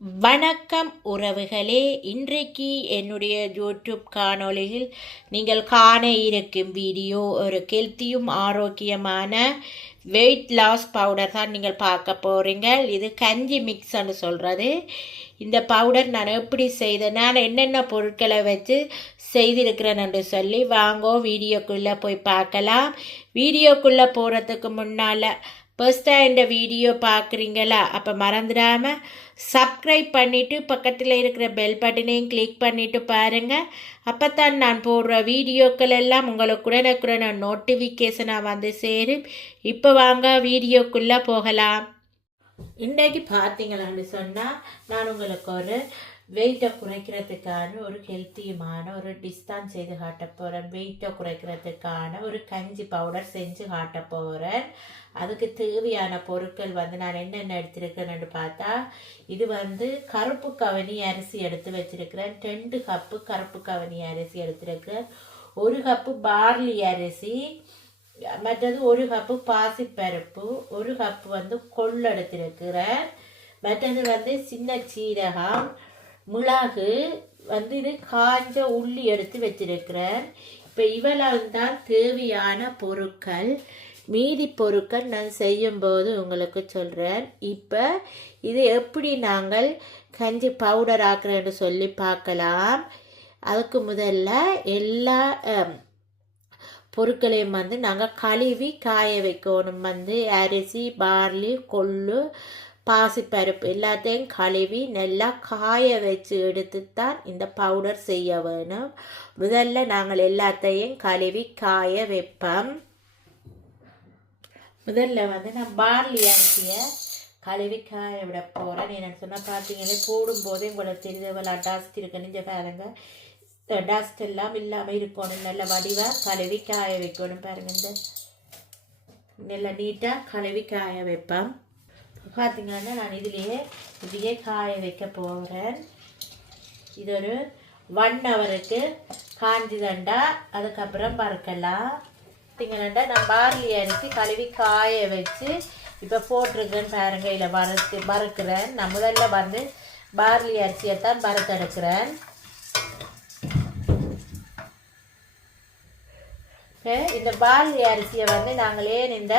வணக்கம் உறவுகளே, இன்றைக்கு என்னுடைய யூடியூப் காணொளியில் நீங்கள் காண இருக்கும் வீடியோ ஒரு ஹெல்த்தியும் ஆரோக்கியமான வெயிட் லாஸ் பவுடர் தான் நீங்கள் பார்க்க போகிறீங்க. இது கஞ்சி மிக்ஸ்ன்னு சொல்கிறது. இந்த பவுடர் நான் எப்படி செய்தேன், நான் என்னென்ன பொருட்களை வச்சு செய்திருக்கிறேன்னு சொல்லி வாங்கோ வீடியோக்குள்ளே போய் பார்க்கலாம். வீடியோக்குள்ளே போகிறதுக்கு முன்னால் ஃபர்ஸ்ட்டாக இந்த வீடியோ பார்க்குறீங்களா, அப்போ மறந்துடாமல் சப்ஸ்கிரைப் பண்ணிவிட்டு பக்கத்தில் இருக்கிற பெல் பட்டனையும் கிளிக் பண்ணிவிட்டு பாருங்கள். அப்போ தான் நான் போடுற வீடியோக்கள் எல்லாம் உங்களுக்கு உடனுக்குடனே நோட்டிஃபிகேஷனாக வந்து சேரும். இப்போ வாங்க வீடியோக்குள்ளே போகலாம். இன்றைக்கு பார்த்தீங்களான்னு சொன்னால் நான் உங்களுக்கு ஒரு வெயிட்டை குறைக்கிறதுக்கான ஒரு ஹெல்த்தியுமான ஒரு டிஷ் தான் செய்து காட்ட போகிறேன். வெயிட்டை குறைக்கிறதுக்கான ஒரு கஞ்சி பவுடர் செஞ்சு காட்ட போகிறேன். அதுக்கு தேவையான பொருட்கள் நான் என்னென்ன எடுத்திருக்கிறேன்னு பார்த்தா, இது கருப்பு கவனி அரிசி எடுத்து வச்சிருக்கிறேன். 2 கப்பு கருப்பு கவனி அரிசி எடுத்திருக்கிறேன். 1 கப்பு பார்லி அரிசி, மற்றது 1 கப்பு பாசிப்பருப்பு, 1 கப்பு கொள்ளு எடுத்திருக்கிறேன். மற்றது சின்ன சீரகம், மிளகு, இது காஞ்ச உள்ளி எடுத்து வச்சிருக்கிறேன். இப்போ இவ்வளவு தான் தேவையான பொருட்கள். மீதி பொருட்கள் நான் செய்யும்போது உங்களுக்கு சொல்கிறேன். இப்போ இது எப்படி நாங்கள் கஞ்சி பவுடர் ஆக்குறேன்னு சொல்லி பார்க்கலாம். அதுக்கு முதல்ல எல்லா பொருட்களையும் நாங்கள் கழுவி காய வைக்கணும். அரிசி, பார்லி, கொள்ளு, பாசிப்பருப்பு எல்லாத்தையும் கழுவி நல்லா காய வச்சு எடுத்து தான் இந்த பவுடர் செய்ய வேணும். முதல்ல நாங்கள் எல்லாத்தையும் கழுவி காய வைப்போம். முதல்ல நான் பார்லி அரிசியை கழுவி காய விட போகிறேன். என்னென்னு சொன்னால் பார்த்தீங்கன்னா, போடும்போதே உங்களுக்கு தெரிஞ்சவங்கள டஸ்ட் இருக்கு, நீங்கள் பாருங்க, டஸ்ட் எல்லாம் இல்லாமல் இருக்கணும். நல்ல வடிவாக கழுவி காய வைக்கணும். பாருங்க, இந்த நல்லா நீட்டாக கழுவி காய வைப்பேன். பார்த்தீங்கன்னா நான் இதிலேயே காய வைக்க போகிறேன். இது ஒரு 1 ஹவருக்கு காஞ்சி தண்டா, அதுக்கப்புறம் பறக்கலாம். பார்த்தீங்கன்னா நான் பார்லி அரிசி கழுவி காய வச்சு இப்போ போட்டிருக்கேன்னு பாருங்க. இதில் வறுக்கிறேன். நான் முதல்ல பார்லி அரிசியை தான் வறுத்தெடுக்கிறேன். இந்த பார்லி அரிசியை நாங்களே இந்த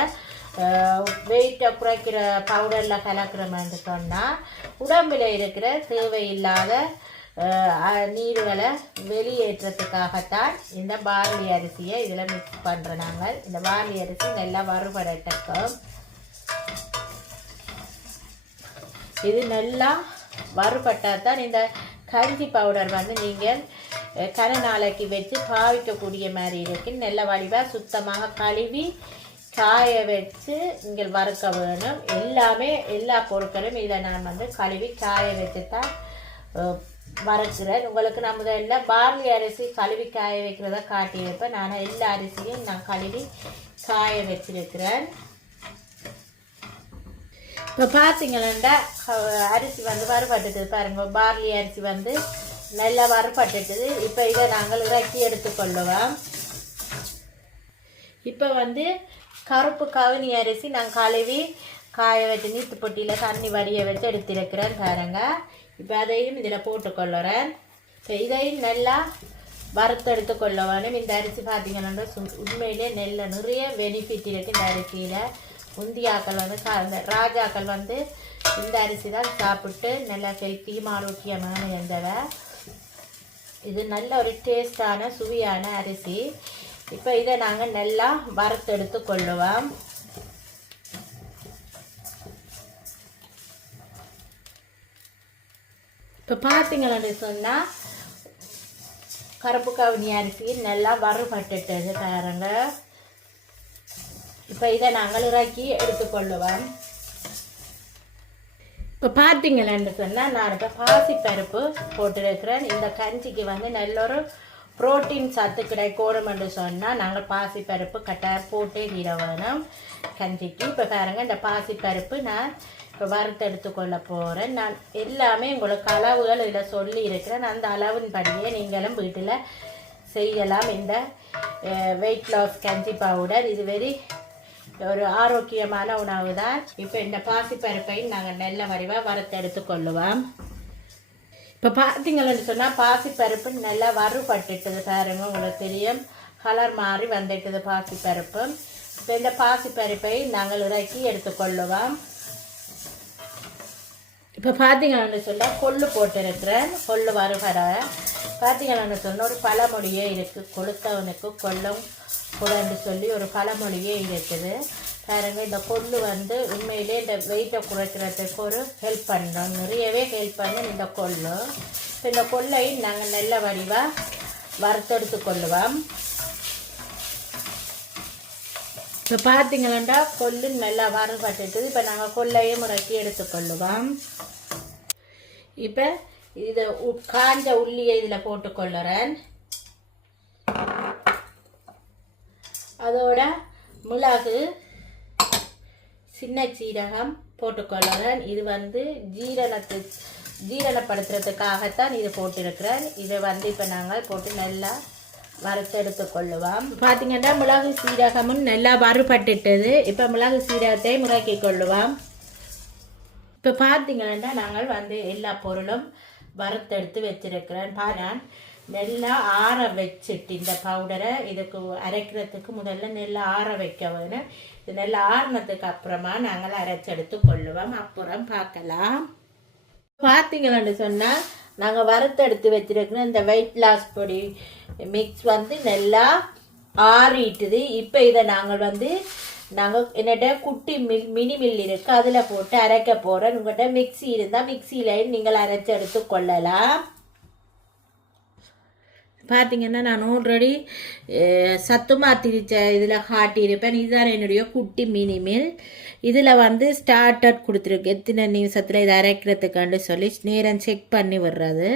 வெயிட்டை குறைக்கிற பவுடரில் கலக்கிறோம்னு சொன்னால் உடம்பில் இருக்கிற தேவையில்லாத நீர்களை வெளியேற்றத்துக்காகத்தான் இந்த பார்லி அரிசியை இதில் மிக்ஸ் பண்ணுறோம். நாங்கள் இந்த பார்லி அரிசி நல்லா வறுபடட்டும். இது நல்லா வறுபட்டால் தான் இந்த கஞ்சி பவுடர் நீங்கள் கன நாளைக்கு வச்சு பாவிக்கக்கூடிய மாதிரி இருக்கு. நல்ல வடிவாக சுத்தமாக கழுவி காய வச்சு இங்கே வறுக்க வேணும். எல்லா பொருட்களும் இதை நான் கழுவி காய வச்சு தான் வறுக்கிறேன். உங்களுக்கு நான் முதல்ல பார்லி அரிசி கழுவி காய வைக்கிறத காட்டி வைப்பேன். நான் எல்லா அரிசியும் நான் கழுவி காய வச்சிருக்கிறேன். இப்போ பார்த்தீங்கன்னா அரிசி வறுபட்டுது பாருங்க. பார்லி அரிசி நல்லா வறுபட்டுது. இப்போ இதை நாங்கள் இறக்கி எடுத்துக்கொள்ளுவோம். இப்போ கருப்பு கவனி அரிசி நான் கழுவி காய வச்சு நீத்து பொட்டியில் தண்ணி வடிய வச்சு எடுத்திருக்கிறேன் பாருங்க. இப்போ அதையும் இதில் போட்டுக்கொள்ளுறேன். இப்போ இதையும் நல்லா வறுத்தெடுத்து கொள்ள வேணும். இந்த அரிசி பார்த்தீங்கன்னா உண்மையிலே நிறைய பெனிஃபிட் இருக்குது இந்த அரிசியில். முந்தியாக்கள் இந்த ராஜாக்கள் இந்த அரிசி தான் சாப்பிட்டு நல்லா ஹெல்த்தியும் ஆரோக்கியமான இருந்தவை. இது நல்ல ஒரு டேஸ்டான சுவையான அரிசி. இப்போ இதை நாங்கள் நல்லா வறுத்தெடுத்து கொள்ளுவோம். இப்போ பார்த்தீங்கன்னு சொன்னால் கருப்பு கவுனி அரிசி நல்லா வறுபட்டுட்டது பாருங்க. இப்போ இதை நாங்கள் இறக்கி எடுத்துக்கொள்ளுவோம். இப்போ பார்த்தீங்கன்னு சொன்னால் நான் இப்போ பாசிப்பருப்பு போட்டுருக்கிறேன். இந்த கஞ்சிக்கு நல்ல ஒரு புரோட்டீன் சத்து கிடைக்கணும்னு சொன்னால் நாங்கள் பாசிப்பருப்பு போட்டே தீர வேணும் கஞ்சிக்கு. இப்போ பாருங்கள், இந்த பாசிப்பருப்பு நான் இப்போ வறுத்தெடுத்து கொள்ள போகிறேன். நான் எல்லாமே உங்களுக்கு அளவுகள் இதில் சொல்லி இருக்கிறேன். அந்த அளவின் படியே நீங்களும் வீட்டில் செய்யலாம். இந்த வெயிட் லாஸ் கஞ்சி பவுடர் இது ஒரு ஆரோக்கியமான உணவு தான். இப்போ இந்த பாசிப்பருப்பையும் நாங்கள் நல்ல வடிவாக வறுத்தெடுத்து கொள்ளுவோம். இப்போ பார்த்தீங்கன்னு சொன்னால் பாசிப்பருப்பு நல்லா வறுபட்டுட்டுது பாருங்க, உங்களுக்கு தெரியும் கலர் மாறி வந்துட்டுது பாசிப்பருப்பு. இப்போ இந்த பாசிப்பருப்பை நாங்கள் இறக்கி எடுத்துக்கொள்ளுவோம். இப்போ பார்த்தீங்கன்னு சொன்னால் கொள்ளு போட்டிருக்கிறேன். கொள்ளு வறுபட பார்த்தீங்கன்னு சொன்னால் ஒரு பழமொழியே இருக்குது, கொளுத்தவனுக்கு கொள்ளும் கூடன்னு சொல்லி ஒரு பழமொழியே இருக்குது பாருங்க. இந்த கொள்ளு வந்து உண்மையிலே இந்த வெயிட்டை குறைக்கிறதுக்கு ஒரு ஹெல்ப் பண்ணுறோம், நிறையவே ஹெல்ப் பண்ணும் இந்த கொள்ளு. இப்போ இந்த கொள்ளை நாங்கள் நல்ல வடிவாக வறுத்தெடுத்து கொள்ளுவோம். இப்போ பார்த்தீங்கன்னா கொள்ளு நல்லா வறுபட்டுட்டு இப்போ நாங்கள் கொள்ளையும் முறைக்கி எடுத்துக்கொள்ளுவோம். இப்போ இதை காஞ்ச உள்ளியை இதில் போட்டுக்கொள்ளுறேன். அதோட மிளகு, சின்ன சீரகம் போட்டுக்கொள்ளுறேன். இது வந்து ஜீரணப்படுத்துறதுக்காகத்தான் இது போட்டிருக்கிறேன். இதை வந்து இப்போ நாங்கள் போட்டு நல்லா வறுத்தெடுத்து கொள்ளுவோம். பார்த்தீங்கன்னா மிளகு சீரகமும் நல்லா வறுபட்டுட்டது. இப்போ மிளகு சீரகத்தை முறைக்கி கொள்ளுவோம். இப்போ பார்த்தீங்கன்னா நாங்கள் வந்து எல்லா பொருளும் வறுத்தெடுத்து வச்சிருக்கிறேன். நான் நல்லா ஆற வச்சுட்டு இந்த பவுடரை இதுக்கு அரைக்கிறதுக்கு முதல்ல நல்லா ஆற வைக்க வேணும். இது நல்லா ஆறினதுக்கு அப்புறமா நாங்கள் அரைச்செடுத்து கொள்ளுவோம். அப்புறம் பார்க்கலாம். பார்த்தீங்கன்னு சொன்னால் நாங்கள் வறுத்தெடுத்து வச்சிருக்கிற இந்த வெயிட் லாஸ் பொடி மிக்ஸ் வந்து நல்லா ஆறிட்டுது. இப்போ இதை நாங்கள் என்னட்ட குட்டி மினி மில் இருக்குது, அதில் போட்டு அரைக்க போகிறேன். உங்கள்கிட்ட மிக்சி இருந்தால் மிக்சியிலையும் நீங்கள் அரைச்சி எடுத்து கொள்ளலாம். பார்த்தீங்கன்னா நான் ஆல்ரெடி சத்துமா திரிச்ச இதில் காட்டியிருப்பேன். இதுதான் என்னுடைய குட்டி மினி மில். இதில் வந்து ஸ்டார்டர் கொடுத்துருக்கு, எத்தனை நிமிஷத்தில் இதை அரைக்கிறதுக்காண்டு சொல்லி நேரம் செக் பண்ணி விடுறது.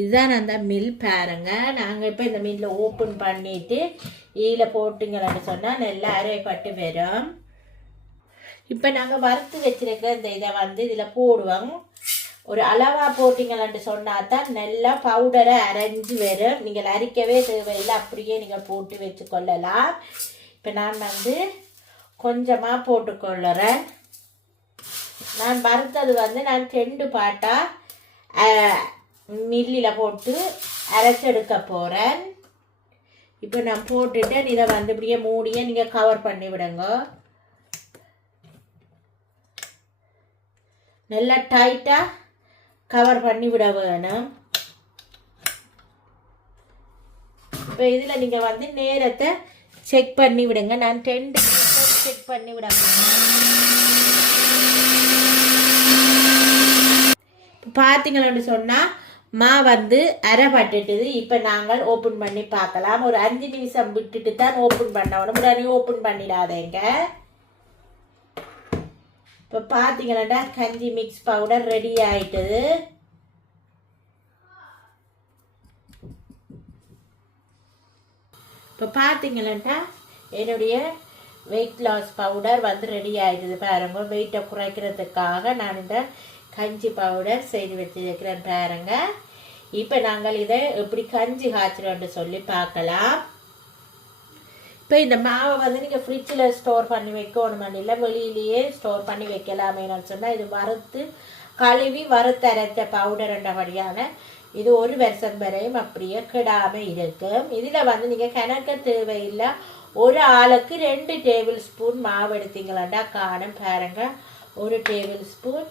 இதுதான் அந்த மில் பாருங்க. நாங்கள் இப்போ இந்த மில்லில் ஓப்பன் பண்ணிவிட்டு இதில் போட்டிங்கன்னு சொன்னால் நல்லா அரைப்பட்டு வரும். இப்போ நாங்கள் வறுத்து வச்சிருக்கிற இந்த இதை வந்து இதில் போடுவோம். ஒரு அளவாக போட்டிங்கன்னு சொன்னால் தான் நல்லா பவுடரை அரைஞ்சி வரும். நீங்கள் அரைக்கவே தேவையில்லை, அப்படியே நீங்கள் போட்டு வச்சுக்கொள்ளலாம். இப்போ நான் வந்து கொஞ்சமாக போட்டுக்கொள்ளுறேன். நான் வறுத்தது வந்து நான் 2 பாட்டாக மில்லில் போட்டு அரைச்செடுக்க போகிறேன். இப்போ நான் போட்டுட்டேன். இதை வந்து இப்படியே மூடியே நீங்கள் கவர் பண்ணி விடுங்க. நல்லா டைட்டாக கவர் பண்ணி விட வேணும். இப்போ இதில் நீங்கள் வந்து நேரத்தை செக் பண்ணி விடுங்க. நான் 10 நிமிஷம் செக் பண்ணி விட இப்போ பார்த்தீங்கன்னு சொன்னால் வந்து அரைப்பட்டுட்டுது. இப்போ நாங்கள் ஓப்பன் பண்ணி பார்க்கலாம். ஒரு 5 நிமிஷம் விட்டுட்டு தான் ஓப்பன் பண்ணணும், உடனே ஓப்பன் பண்ணிடாதேங்க. இப்போ பார்த்தீங்கன்னா கஞ்சி மிக்ஸ் பவுடர் ரெடி ஆயிட்டது. இப்போ பார்த்தீங்கன்னா என்னுடைய வெயிட் லாஸ் பவுடர் வந்து ரெடி ஆயிடுது பாருங்க. வெயிட்டை குறைக்கிறதுக்காக நான் இந்த கஞ்சி பவுடர் செய்து வச்சிருக்கிறேன் பாருங்க. இப்போ நாங்கள் இதை எப்படி கஞ்சி காய்ச்சிரோன்னு சொல்லி பார்க்கலாம். இப்போ இந்த மாவை வந்து நீங்கள் ஃப்ரிட்ஜில் ஸ்டோர் பண்ணி வைக்கணும் இல்லை, வெளியிலேயே ஸ்டோர் பண்ணி வைக்கலாமேன்னு சொன்னால் இது வறுத்து கழுவி வறுத்து அரைச்ச பவுடர்ன்றபடியான இது 1 வருஷம் வரையும் அப்படியே கெடாமல் இருக்கும். இதில் வந்து நீங்கள் கணக்க தேவையில்லை. ஒரு ஆளுக்கு 2 டேபிள் ஸ்பூன் மாவு எடுத்தீங்களாண்டா காணும் பாருங்க. 1 டேபிள் ஸ்பூன்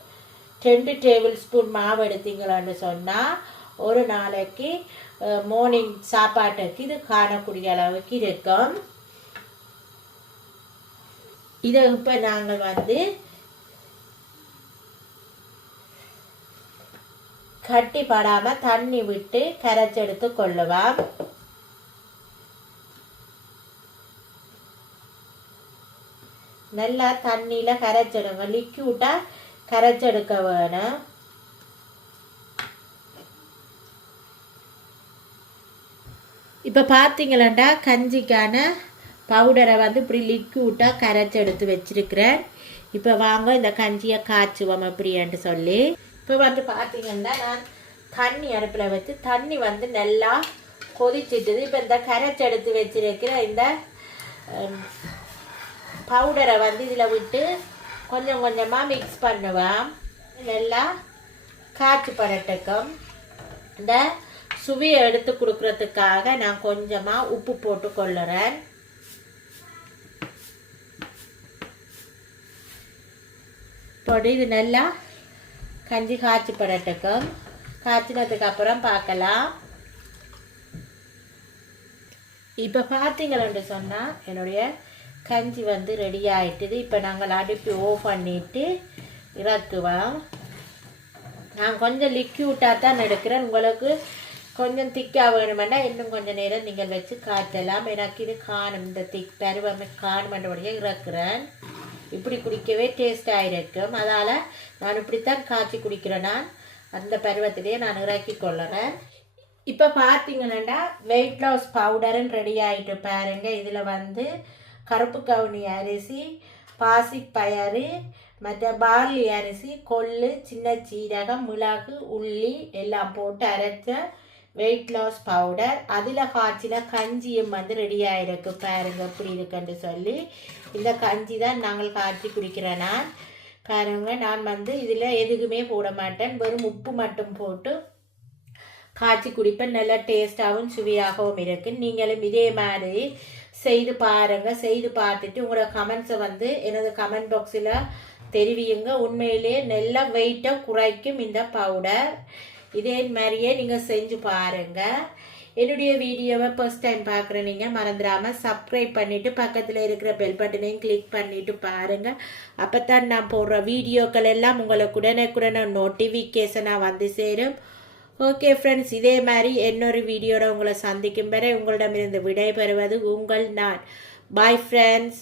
2 டேபிள் ஸ்பூன் மாவு எடுத்தீங்களான்னு சொன்னால் ஒரு நாளைக்கு மார்னிங் சாப்பாட்டுக்கு இது காணக்கூடிய அளவுக்கு இருக்கும். இதை இப்போ நாங்கள் வந்து கட்டி படாமல் தண்ணி விட்டு கரைச்செடுத்து கொள்ளுவோம். நல்லா தண்ணியில் கரைச்செடுங்க, லிக்யூட்டாக கரைச்செடுக்க வேணும். இப்போ பார்த்தீங்களாண்டா கஞ்சிக்கான பவுடரை வந்து இப்படி லிக்யூட்டாக கரைச்செடுத்து வச்சிருக்கிறேன். இப்போ வாங்க இந்த கஞ்சியை காய்ச்சுவோம் அப்படின்ட்டு சொல்லி. இப்போ வந்து பார்த்தீங்கன்னா நான் தண்ணி அடுப்பில் வச்சு தண்ணி வந்து நல்லா கொதிச்சிட்டுது. இப்போ இந்த கரைச்செடுத்து வச்சிருக்கிற இந்த பவுடரை வந்து இதில் விட்டு கொஞ்சம் கொஞ்சமாக மிக்ஸ் பண்ணுவேன். நல்லா காய்ச்சி படட்டுக்கும். இந்த சுவையை எடுத்து கொடுக்கறதுக்காக நான் கொஞ்சமாக உப்பு போட்டு கொள்ளுறேன். போட்டு இது நல்லா கஞ்சி காய்ச்சி படட்டுக்கும். காய்ச்சினதுக்கு அப்புறம் பார்க்கலாம். இப்போ பார்த்தீங்களன்னு சொன்னால் என்னுடைய கஞ்சி வந்து ரெடி ஆகிட்டுது. இப்போ நாங்கள் அடுப்பி ஓஃப் பண்ணிவிட்டு இறக்குவோம். நான் கொஞ்சம் லிக்யூட்டாக தான் எடுக்கிறேன். உங்களுக்கு கொஞ்சம் திக்காக வேணுமென்னா இன்னும் கொஞ்சம் நேரம் நீங்கள் வச்சு காய்ச்சலாம். எனக்கு இது காணும், இந்த திக் பருவமே காணுமென்றபடியாக இறக்குறேன். இப்படி குடிக்கவே டேஸ்டாக இருக்கும். அதால் நான் இப்படித்தான் காய்ச்சி குடிக்கிறேன். நான் அந்த பருவத்திலேயே நான் இறக்கி கொள்ளுறேன். இப்போ பார்த்தீங்கன்னா வெயிட் லாஸ் பவுடரும் ரெடி ஆகிட்டு பாருங்க. இதில் வந்து கருப்பு கவுனி அரிசி, பாசிப்பயறு, மற்ற பார்லி அரிசி, கொள்ளு, சின்ன சீரகம், மிளகு, உள்ளி எல்லாம் போட்டு அரைச்ச வெயிட் லாஸ் பவுடர். அதில் காய்ச்சின கஞ்சியும் வந்து ரெடி ஆகிருக்கு பாருங்க எப்படி இருக்குன்னு சொல்லி. இந்த கஞ்சி தான் நாங்கள் காய்ச்சி குடிக்கிறேன். நான் பாருங்க, நான் வந்து இதில் எதுக்குமே போட மாட்டேன், வெறும் உப்பு மட்டும் போட்டு காய்ச்சி குடிப்பேன். நல்லா டேஸ்டாகவும் சுவையாகவும் இருக்குது. நீங்களும் இதே மாதிரி செய்து பாருங்கள். செய்து பார்த்துட்டு உங்களோட கமெண்ட்ஸை வந்து எனது கமெண்ட் பாக்ஸில் தெரிவியுங்க. உண்மையிலே நல்ல வெயிட்டை குறைக்கும் இந்த பவுடர். இதே மாதிரியே நீங்கள் செஞ்சு பாருங்கள். என்னுடைய வீடியோவை ஃபர்ஸ்ட் டைம் பார்க்குற நீங்கள் மறந்துடாமல் சப்ஸ்கிரைப் பண்ணிவிட்டு பக்கத்தில் இருக்கிற பெல் பட்டனையும் கிளிக் பண்ணிவிட்டு பாருங்கள். அப்போ தான் நான் போடுற வீடியோக்கள் எல்லாம் உங்களுக்கு உடனுக்குடனே நோட்டிஃபிகேஷனாக வந்து சேரும். ஓகே ஃப்ரெண்ட்ஸ், இதே மாதிரி இன்னொரு வீடியோட உங்களை சந்திக்கும் வரை உங்களிடமிருந்து விடைபெறுவது உங்கள் நான். Bye friends.